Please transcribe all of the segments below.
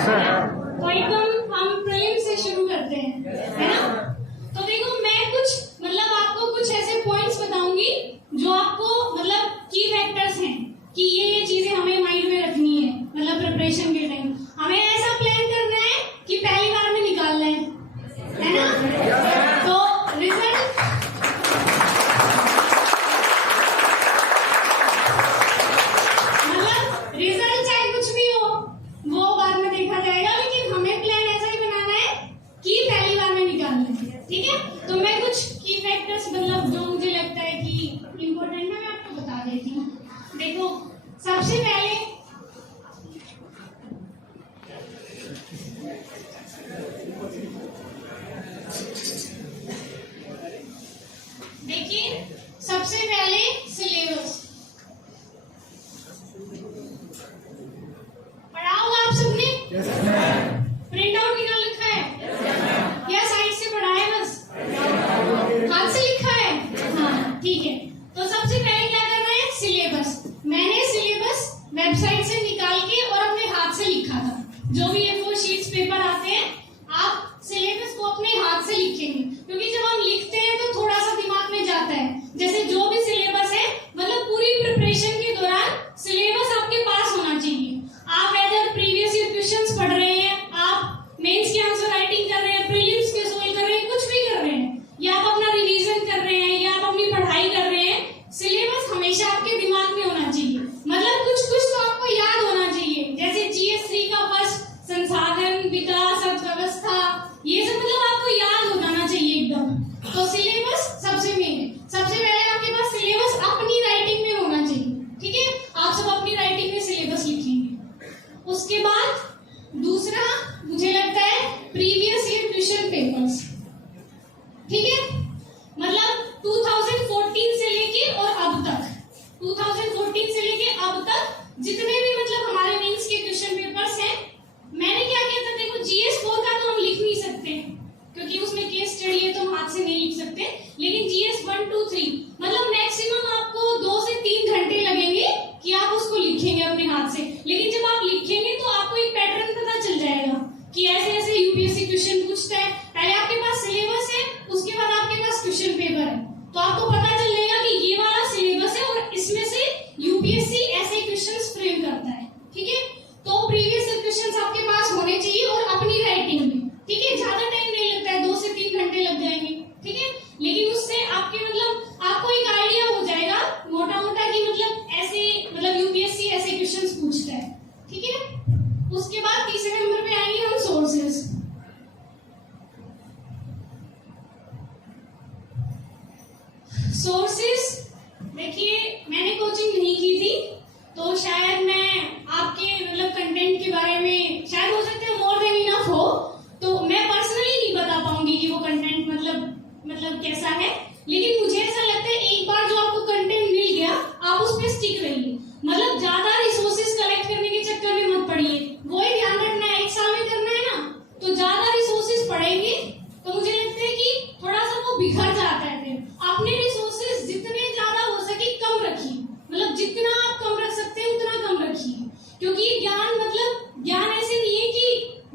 तो एकदम हम प्रेम से शुरू करते हैं, है ना। तो देखो मैं कुछ मतलब आपको कुछ ऐसे पॉइंट्स बताऊंगी जो आपको मतलब की फैक्टर्स हैं कि ये चीजें हमें माइंड में रखनी है। मतलब प्रिपरेशन के टाइम हमें ऐसा प्लान करना है कि पहली बार में निकालना है ना। तो रिजल्ट मतलब रिजल्ट चाहे कुछ भी हो वो बाद में देखा जाएगा, लेकिन हमें प्लान ऐसा ही बनाना है कि पहली बार में निकालना है, ठीक है। तो मैं कुछ की फैक्टर्स मतलब जो मुझे लगता है कि इम्पोर्टेंट है मैं आपको बता देती हूँ। देखो सबसे पहले देखिए सबसे पहले सिलेबस पढ़ा होगा आप सबने। प्रिंट आउट निकाल रखा है या साइड से पढ़ा है, बस हाथ से लिखा है। हाँ ठीक है। तो सबसे पहले क्या करना है, सिलेबस। मैंने सिलेबस वेबसाइट से निकाल के और अपने हाथ से लिखा था। जो भी A4 शीट्स पेपर आते हैं आप सिलेबस को अपने हाथ से लिखेंगे, क्योंकि जब हम लिखते हैं तो थोड़ा सा दिमाग में जाता है। जैसे जो भी सिलेबस है मतलब पूरी प्रिपरेशन के दौरान सिलेबस आपके पास होना चाहिए। आप एदर प्रीवियस ईयर क्वेश्चंस पढ़ रहे हैं, आप मेंस की आंसर राइटिंग कर रहे हैं, प्रीलिम्स के सोल्व कर रहे हैं, कुछ भी कर रहे हैं, या आप अपना रिवीजन कर रहे हैं या आप अपनी पढ़ाई कर रहे हैं, सिलेबस हमेशा आपके दिमाग में होना चाहिए। मतलब कुछ कुछ तो आपको याद होना चाहिए। जैसे GS3 का फर्स्ट संसाधन विकास अर्थव्यवस्था, ये सब मतलब आपको याद हो जाना चाहिए एकदम। तो सिलेबस सबसे मेन है। सबसे पहले आपके पास सिलेबस अपनी राइटिंग में होना चाहिए, ठीक है। आप सब अपनी राइटिंग में सिलेबस लिखेंगे। उसके बाद दूसरा मुझे लगता है प्रीवियस ईयर क्वेश्चन पेपर्स, ठीक है। मतलब 2014 से लेके और अब तक 2014 से लेके अब तक जितने भी मतलब हमारे मेंस के क्वेश्चन पेपर्स हैं, मैंने क्या किया था, देखो GS4 का तो हम लिख नहीं सकते क्योंकि उसमें केस स्टडी है तो हम हाथ से नहीं लिख सकते, लेकिन GS1, 2, 3 मतलब मैक्सिमम आपको 2 से 3 घंटे लगेंगे कि आप उसको लिखेंगे अपने हाथ से। लेकिन जब आप लिखेंगे तो आपको एक पैटर्न पता चल जाएगा कि ऐसे ऐसे UPSC क्वेश्चन पूछता है। पहले आपके पास सिलेबस है, उसके बाद आपके पास क्वेश्चन पेपर है, तो आपको पता चल जाएगा कि ये वाला सिलेबस है और इसमें से UPSC ऐसे क्वेश्चंस फ्रेम करता है, ठीक है। तो प्रीवियस ईयर क्वेश्चंस आपके पास होने चाहिए और अपनी राइटिंग में, ठीक है। ज्यादा टाइम नहीं लगता है, 2 से 3 घंटे लग जाएंगे, ठीक है। लेकिन उससे आपके मतलब आपको एक आइडिया हो जाएगा मोटा मोटा कि मतलब ऐसे मतलब UPSC ऐसे क्वेश्चंस पूछता है, ठीक है। उसके बाद तीसरे नंबर पे आएंगे हम सोर्सेस। सोर्सेस देखिए मैंने कोचिंग नहीं की थी तो शायद मैं आपके मतलब कंटेंट के बारे में शायद हो सकता है मोर देन इनफ हो, तो मैं पर्सनली नहीं बता पाऊंगी कि वो कंटेंट मतलब कैसा है। लेकिन मुझे ऐसा लगता है एक बार जो आपको कंटेंट मिल गया आप उस पर स्टिक रहिए। मतलब ज्यादा रिसोर्सेज कलेक्ट करने के चक्कर में मत पड़िए, वो ही ध्यान रखना है। 1 साल में करना है ना, तो ज्यादा रिसोर्सेज पढ़ेंगे तो मुझे लगता है कि थोड़ा सा वो बिखर जाता है। फिर अपने रिसोर्सेज जितने ज्यादा हो सके कम रखिए, मतलब जितना आप कम रख सकते हैं उतना कम रखिए, क्योंकि ज्ञान मतलब ज्ञान ऐसे नहीं है कि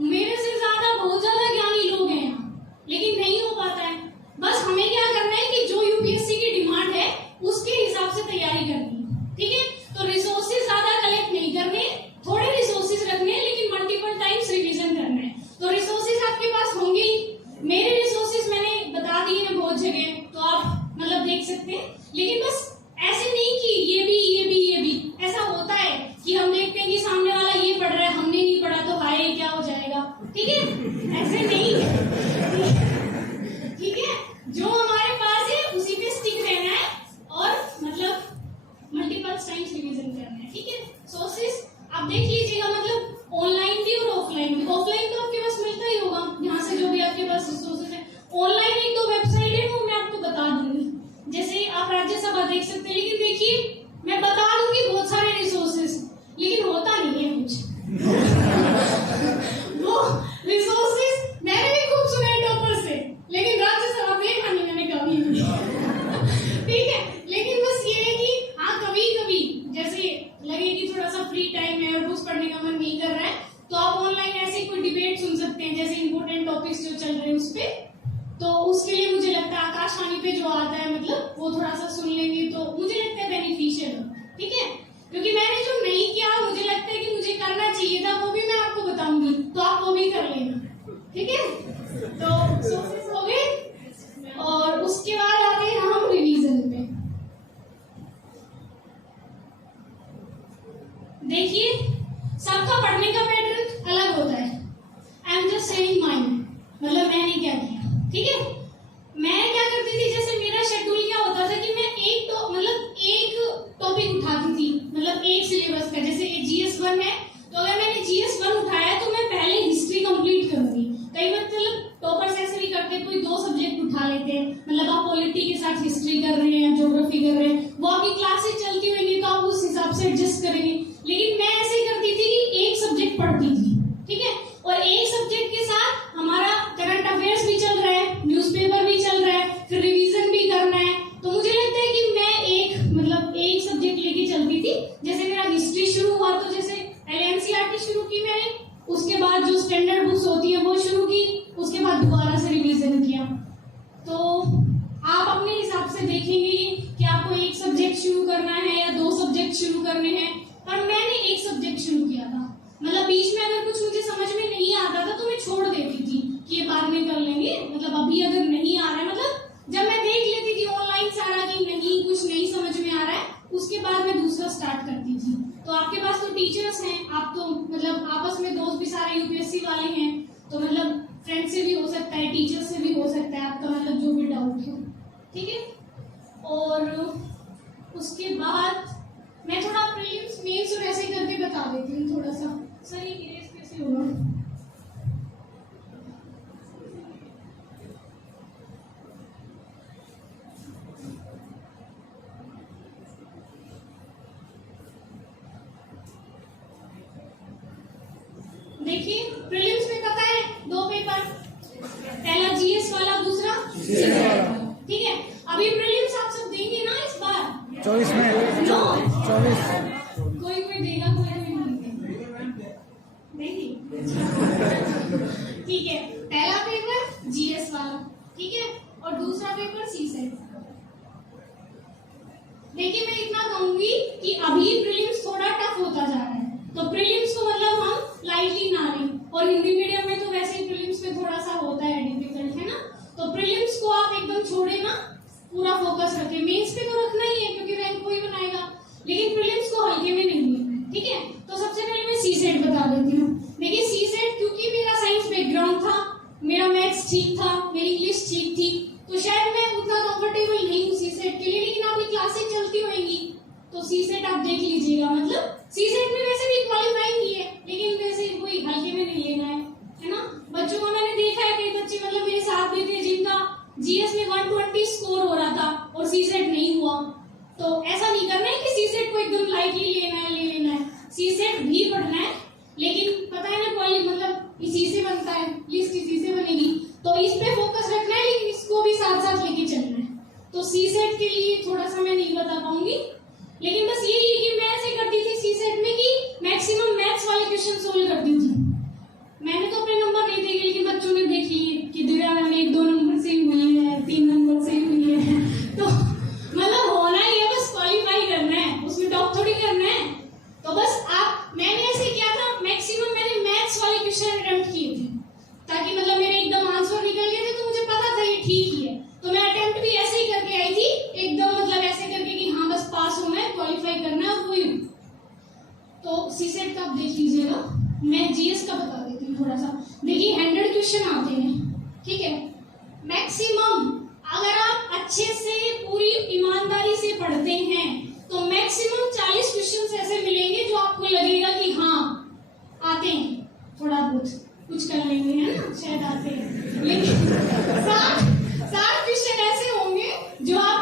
मेरे से ज्यादा बहुत ज्यादा ज्ञानी लोग हैं यहाँ, लेकिन नहीं हो पाता है। बस हमें क्या करना है कि जो UPSC की डिमांड है उसके हिसाब से तैयारी करनी है, ठीक है। तो रिसोर्सेज ज्यादा कलेक्ट नहीं करने, थोड़े रिसोर्सेज रखने हैं, लेकिन मल्टीपल टाइम्स रिवीजन करना है। तो रिसोर्सेज आपके पास होंगे ही। मेरे रिसोर्सेज मैंने बता दिए हैं बहुत जगह, तो आप मतलब देख सकते हैं। लेकिन बस ऐसे नहीं कि ये भी ऐसा होता है कि हम देखते हैं कि सामने वाला ये पढ़ रहा है, हमने नहीं पढ़ा तो हाय क्या हो जाएगा, ठीक है। ऐसे नहीं, ठीक है। जो हमारे पास है उसी पे स्टिक रहना है और मतलब मल्टीपल टाइम्स रिवीजन करना है, ठीक है। सोर्सेस आप देख लीजिएगा, मतलब ऑनलाइन भी और ऑफलाइन भी। ऑफलाइन तो आपके पास मिलता ही होगा, यहाँ से जो भी आपके पास रिसोर्सेज है। ऑनलाइन 1-2 वेबसाइट है वो मैं आपको बता दूंगी, जैसे आप राज्यसभा देख सकते हैं। लेकिन देखिए मैं बता दूंगी बहुत सारे रिसोर्सेज, लेकिन होता नहीं है कुछ वो रिसोर्सेज मैं चल रहे हैं उस पे, तो उसके लिए मुझे लगता है आकाशवाणी पे जो आता है मतलब वो थोड़ा सा सुन लेंगे तो मुझे लगता है बेनिफिशियल, ठीक है। क्योंकि मैंने जो नहीं किया मुझे लगता है कि मुझे करना चाहिए था, वो भी मैं आपको बताऊंगी, तो आप वो भी कर लेना, ठीक है। तो सोर्सेस हो गए और उसके बाद आते हैं हम रिवीजन पे। देखिए सबका पढ़ने का पैटर्न अलग होता है। I am just saying mine, मतलब मैंने क्या किया, ठीक है। मैं क्या करती थी, जैसे मेरा शेड्यूल क्या होता था कि मैं एक टॉपिक उठाती थी, मतलब एक सिलेबस का, जैसे GS 1 है तो अगर मैंने GS 1 उठाया तो मैं पहले हिस्ट्री कंप्लीट करूंगी। कई मतलब टॉपर्स ऐसे भी करते, कोई 2 सब्जेक्ट उठा लेते हैं, मतलब आप पॉलिटी के साथ हिस्ट्री कर रहे हैं, ज्योग्राफी कर रहे हैं, वो आपकी क्लासेस चलती रहेंगी तो आप उस हिसाब से एडजस्ट करेंगे। लेकिन मैं ऐसे ही करती थी कि एक सब्जेक्ट पढ़ती थी, ठीक है, और एक सब्जेक्ट के साथ हमारा करंट अफेयर्स भी चल रहा है, न्यूज़पेपर भी चल रहा है, फिर रिवीजन भी करना है। तो मुझे लगता है कि मैं एक सब्जेक्ट लेके चलती थी। जैसे मेरा हिस्ट्री शुरू हुआ तो जैसे NCERT शुरू की मैंने, उसके बाद जो स्टैंडर्ड बुक्स होती है वो शुरू की, उसके बाद दोबारा से रिवीजन किया। तो आप अपने हिसाब से देखेंगे कि आपको एक सब्जेक्ट शुरू करना है या 2 सब्जेक्ट शुरू करने हैं, पर मैंने एक सब्जेक्ट शुरू किया था। मतलब बीच में अगर कुछ मुझे समझ में नहीं आता था तो मैं छोड़ देती थी कि ये बाद में कर लेंगे, मतलब अभी अगर नहीं आ रहा है, मतलब जब मैं देख लेती थी ऑनलाइन सारा कि नहीं कुछ नहीं समझ में आ रहा है, उसके बाद मैं दूसरा स्टार्ट करती थी। तो आपके पास तो टीचर्स हैं, आप तो मतलब आपस में दोस्त भी सारे UPSC वाले हैं, तो मतलब फ्रेंड से भी हो सकता है, टीचर से भी हो सकता है, आपका मतलब जो भी डाउट हो, ठीक है। और उसके बाद मैं थोड़ा प्रीलिम्स मेंस और ऐसे करके बता देती हूँ थोड़ा सा। सर ये इरेज कैसे होगा? देखिए प्रीलिम्स में पता है 2 पेपर, पहला GS वाला, दूसरा ठीक है। अभी प्रीलिम्स आप सब देंगे ना इस बार 24 में? नो 24 कोई देगा, कोई नहीं, ठीक है। पहला पेपर GS वाला, ठीक है, और दूसरा पेपर CSET। देखिए मैं इतना कहूंगी कि अभी प्रीलिम्स थोड़ा टफ होता जा रहा है, तो प्रीलिम्स को मतलब हम लाइटली ना लें, और हिंदी मीडियम में तो वैसे ही प्रीलिम्स में थोड़ा सा होता है डिफिकल्ट, है ना। तो प्रीलिम्स को आप एकदम छोड़े ना, पूरा फोकस रखें। मेंस पे तो रखना ही है क्योंकि रैंक कोई बनाएगा, लेकिन प्रीलिम्स को हल्के में नहीं लेना, ठीक है। तो सबसे पहले मैं CSET बता देती हूँ। देखिए CSEट क्योंकि मेरा साइंस बैकग्राउंड था, मेरा मैथ्स ठीक था, मेरी इंग्लिश ठीक थी, तो शायद मैं उतना कंफर्टेबल नहीं हूँ CSET के लिए, लेकिन आपकी क्लासेस चलती होंगी तो CSET आप देख लीजिएगा। मतलब CSET में वैसे भी क्वालिफाइंग की है, लेकिन वैसे कोई हल्के में नहीं लेना है ना। बच्चों को मैंने देखा है, कई बच्चे मतलब मेरे साथ भी थे जिनका GS में 120 स्कोर हो रहा था और CSET नहीं हुआ। तो ऐसा नहीं करना है कि CSET को एकदम लाइटली ले लेना है। CSET भी पढ़ना है, लेकिन पता है ना मतलब इसी से बनता है, लिस्ट इसी से बनेगी, तो इस पे फोकस रखना है, लेकिन इसको भी साथ साथ लेके चलना है। तो CSET के लिए थोड़ा सा मैं नहीं बता पाऊंगी, लेकिन बस यही है कि मैं ऐसे करती थी CSET में कि मैक्सिमम मैथ्स वाले क्वेश्चन सोल्व करती थी। मैंने तो अपने नंबर नहीं देखे, लेकिन बच्चों ने देख लिए कि दिव्या मैम 1-2 नंबर से हुई है, 3 नंबर से हुई है, तो मतलब होना ही है, बस क्वालिफाई करना है, उसमें टॉप थोड़ी करना है। तो बस मैंने ऐसे किया था, मैक्सिमम मैंने मैथ्स वाले क्वेश्चन अटेम्प्ट किए थे, ताकि मतलब मेरे एकदम आंसर निकल गए थे, तो मुझे पता था ये ठीक ही है। तो मैं अटेम्प्ट भी ऐसे ही करके आई थी, एकदम मतलब ऐसे करके कि हाँ बस पास होना है, क्वालिफाई करना है, वही। तो CSET का आप देख लीजिएगा। मैं GS का बता देती हूँ थोड़ा सा। देखिए 100 क्वेश्चन आते हैं, ठीक है। मैक्सिमम अगर आप अच्छे से पूरी ईमानदारी से पढ़ते हैं तो मैक्सिमम 40 क्वेश्चन ऐसे मिलेंगे जो आपको लगेगा कि हाँ आते हैं, थोड़ा बहुत कुछ कर लेंगे, है ना, शायद आते हैं। लेकिन 60 क्वेश्चन ऐसे होंगे जो आप